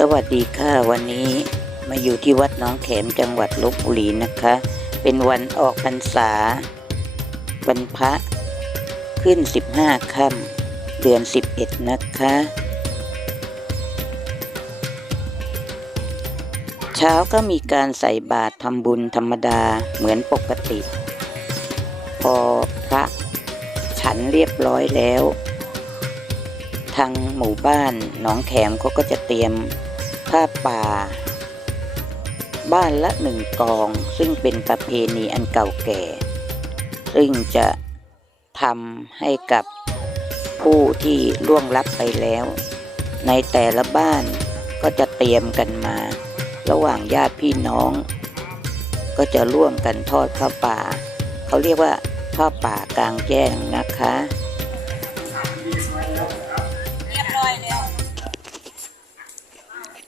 สวัสดีค่ะวันนี้มาอยู่ที่วัดน้องแขมจังหวัดลบบุรีนะคะ เป็นวันออกพรรษาวันพระขึ้น 15ค่ำเดือน 11 นะคะ เช้าก็มีการใส่บาตรทำบุญธรรมดาเหมือนปกติ พอพระฉันเรียบร้อยแล้วทางหมู่บ้านหนองแขมเขาก็จะเตรียม ผ้าป่า บ้านละหนึ่งกอง ซึ่งเป็นประเพณีอันเก่าแก่ ซึ่งจะทำให้กับผู้ที่ล่วงลับไปแล้ว ในแต่ละบ้านก็จะเตรียมกันมา ระหว่างญาติพี่น้อง ก็จะร่วมกันทอดผ้าป่า เขาเรียกว่าผ้าป่ากลางแจ้งนะคะ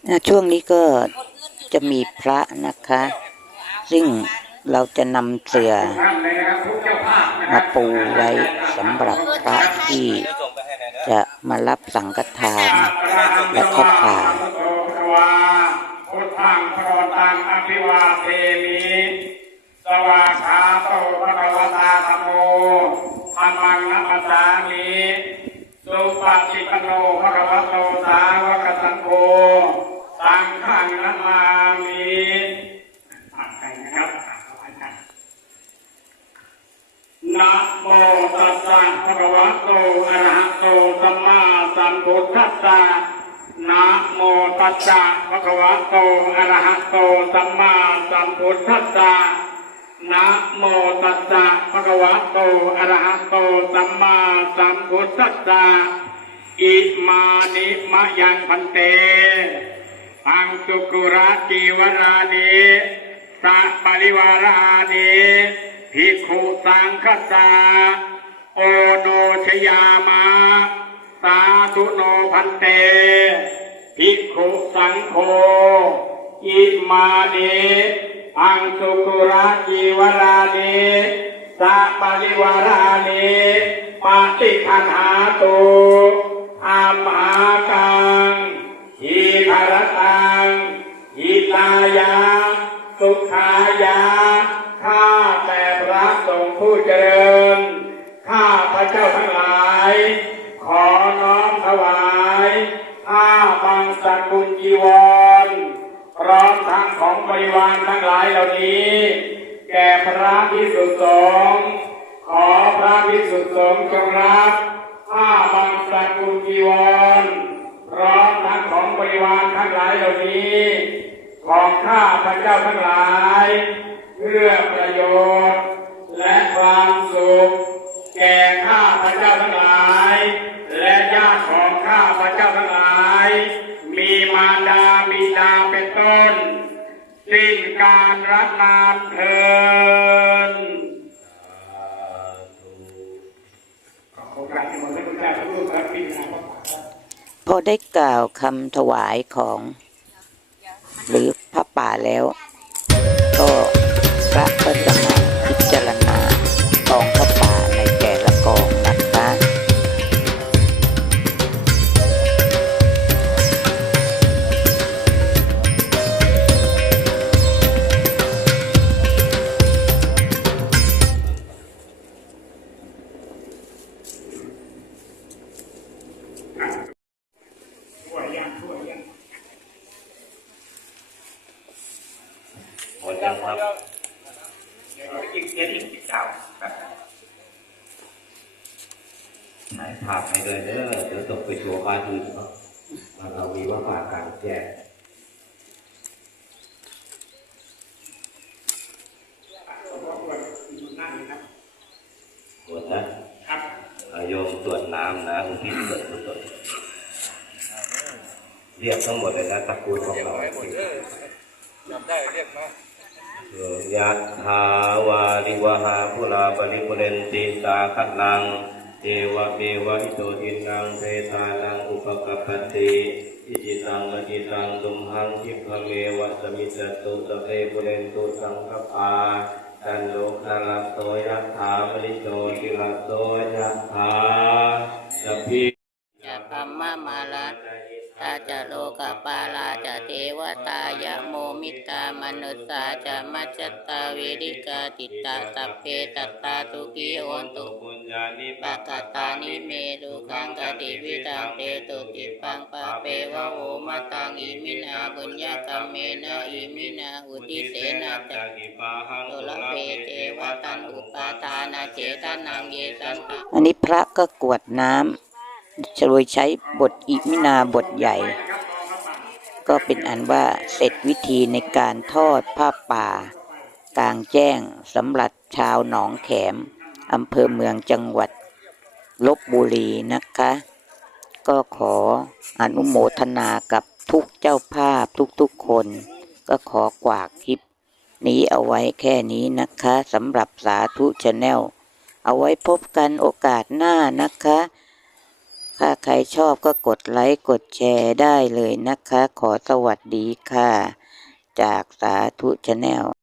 นะช่วงนี้ก็จะมีพระนะคะ ซึ่งเราจะนำเสือมาปูไว้สำหรับพระที่จะมารับสังฆทานและข้าวป่าพุทธังพรตังอภิวาเทมีสวากขาโตภะคะวตาธัมโมธัมมังนัมมสามิสุปฏิปันโนภะคะวะโตสาวกสังโฆสัังนัมมามิอ่านกันนะครับอ่านเข้าไปกันนะโมตัสสะภะคะวะโตอะระหะโตสัมมาสัมพุทธัสสะนะโมตัสสะภะคะวะโตอะระหะโตสัมมาสัมพุทธัสสะนะโมตัสสะภะคะวะโตอะระหะโตสัมมาสัมพุทธัสสะอิมานิมะยังพันเต อังสุกุระจีวรานิสัปริวารานิภิกขุสังฆสาโอโนชยามะสาธุโนพันเต ภิกขุสังโฆอิมานิอังสุกุระจีวรานิสัปริวารานิปาติคันหาตุอามหากัง ขอน้อมถวายผ้าบางสกุลจีวรพร้อมทั้งของบริวารทั้งหลายเหล่านี้ แก่พระพิสุสงฆ์ขอพระพิสุสงฆ์จงรับผ้าบางสกุลจีวรพร้อมทั้งของบริวารทั้งหลายเหล่านี้ ของข้าพระเจ้าทั้งหลาย เพื่อประโยชน์ารดาบิดาเป็นต้น สิ้นการรับนามเทินขอพระเจ้าทุกรูปครับพี่นาพระป่าครับพอได้กล่าวคำถวายของ หรือพระป่าแล้ว ก็พระก็จะมาพิจารณากองพระ หมดยังครับเดี๋ยวเรายิงเสียงอีกสิบเก้าครับถ่ายภาพให้เลยเด้อเดี๋ยวตกไปโชว์บ้านอื่นเนาะบ้านเรามีว่าป่ากลางแจ้งขอบคุณอยู่นั่นนะครับหมดนะครับโยมตรวจน้ำนะอุทิศส่วนกุศลเรียกทั้งหมดเลยนะตระกูลของเราจำได้เรียกมาเออ ยะถาวาริวหาภูราปริปุเรนติสาคันังเทวะเมวะอิโตทินังเพตานังอุปกัปปติอิจิตังมจิตังตุมหังคิภเมวะสมิจตุสเพปุเรนตุสังคปาตันโลกาลโตยะถามริโตติลโตยะถาสัพพิจะพัมมามาลา ตาจะโลกกปาลาจะเทวตายะโมมิตามนุสสาจะมัจจตตาเวริกาติตาสัพเพตัตตาตุกิโอนตุปุญญานิปะกตานิเมรุขังกติวิตังเตตุติปังปะเปวะโอมตังอิมินาบุญญากรรมเมนะอิมินาอุติเสนะจะกิปาหังตุละเวเจวตันอุปาทานาเจตนังเยสันตอันนี้พระก็กรวดน้ำ โดยใช้บทอิมินาบทใหญ่ ก็เป็นอันว่าเสร็จวิธีในการทอดผ้าป่ากลางแจ้งสำหรับชาวหนองแขมอำเภอเมืองจังหวัดลบบุรีนะคะ ก็ขออนุโมทนากับทุกเจ้าภาพทุกๆคน ก็ขอกวากคลิปนี้เอาไว้แค่นี้นะคะสำหรับสาธุชาแนลเอาไว้พบกันโอกาสหน้านะคะ ถ้าใครชอบก็กดไลค์กดแชร์ได้เลยนะคะ ขอสวัสดีค่ะ จากสาธุชาแนล